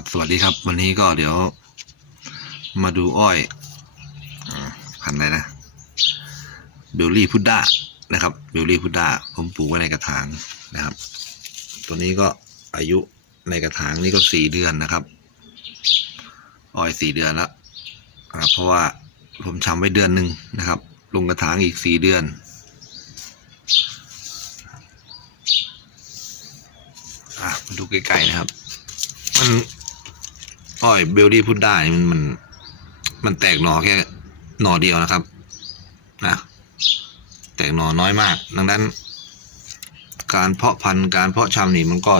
ครับ สวัสดีครับ วันนี้ก็เดี๋ยว มาดูอ้อยพันอะไรนะเบลลี่พุดด้านะครับเบลลี่พุดด้าผมปลูกไว้ในกระถางนะครับ ตัวนี้ก็อายุในกระถางนี่ก็สี่เดือนนะครับ อ้อยสี่เดือนแล้วเพราะว่าผมชำไว้เดือนหนึ่งนะครับ ลงกระถางอีกสี่เดือนอะมาดูใกล้ๆนะครับ มัน อ้อยเบลลี่พูดได้มันมัน มันแตกหน่อแค่หน่อเดียวนะครับ นะแตกหนอน้อยมาก ดังนั้น การเพาะพันธุ์การเพาะชำนี่มันก็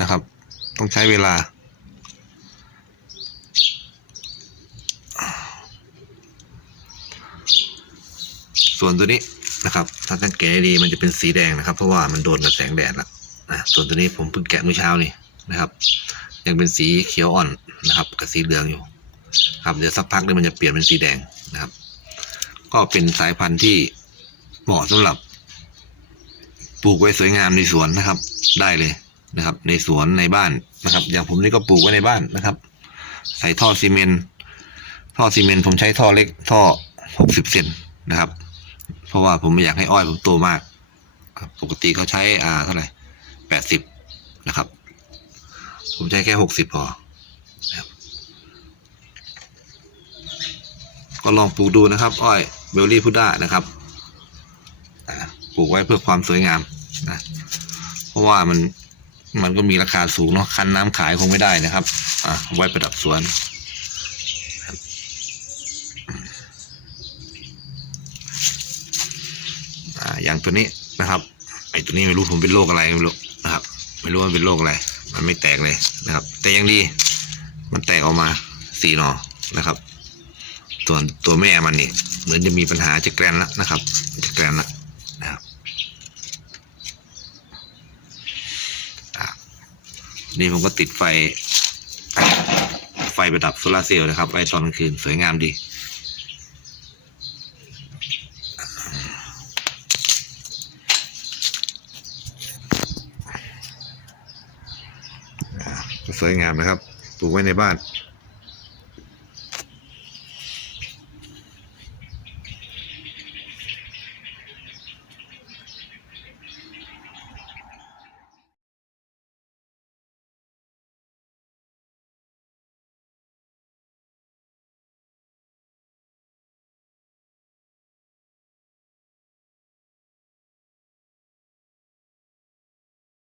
นะครับ ต้องใช้เวลา ส่วนตัวนี้นะครับ ถ้าท่านแกะดีมันจะเป็นสีแดงนะครับ เพราะว่ามันโดนกับแสงแดดแล้วนะส่วนตัวนี้ผมเพิ่งแกะเมื่อเช้านี่นะครับ ยังเป็นสีเขียวอ่อนนะครับ กับสีเหลืองอยู่ ครับเดี๋ยวสักพักเนี่ยมันจะเปลี่ยนเป็นสีแดงนะครับ ก็เป็นสายพันธุ์ที่เหมาะสำหรับปลูกไว้สวยงามในสวนนะครับ ได้เลยนะครับ ในสวนในบ้านนะครับ อย่างผมนี่ก็ปลูกไว้ในบ้านนะครับ ใส่ท่อซีเมนต์ท่อซีเมนต์ผมใช้ท่อเล็กท่อหกสิบเซนนะครับ เพราะว่าผมไม่อยากให้อ้อยผมโตมาก ปกติเขาใช้อ่าเท่าไหร่แปดสิบนะครับ ผมใช้แค่หกสิบพอก็ลองปลูกดูนะครับ อ้อยเบลลี่พุด้านะครับปลูกไว้เพื่อความสวยงามนะเพราะว่ามันมันก็มีราคาสูงเนาะคันน้ำขายคงไม่ได้นะครับอ่าไว้ประดับสวนอ่าอย่างตัวนี้นะครับ ไอ้ตัวนี้ไม่รู้ผมเป็นโรคอะไรไม่รู้นะครับ ไม่รู้ว่ามันเป็นโรคอะไร มันไม่แตกเลยนะครับ แต่ยังดี มันแตกออกมาสี่หนอนะครับ ส่วนตัวแม่มันนี่เหมือนจะมีปัญหาจะแกรนแล้วนะครับ จะแกรนแล้วนะครับนี่ผมก็ติดไฟ ไฟประดับโซลาร์เซลล์นะครับไว้ตอนกลางคืนสวยงามดี ก็ สวยงามนะครับปลูกไว้ในบ้าน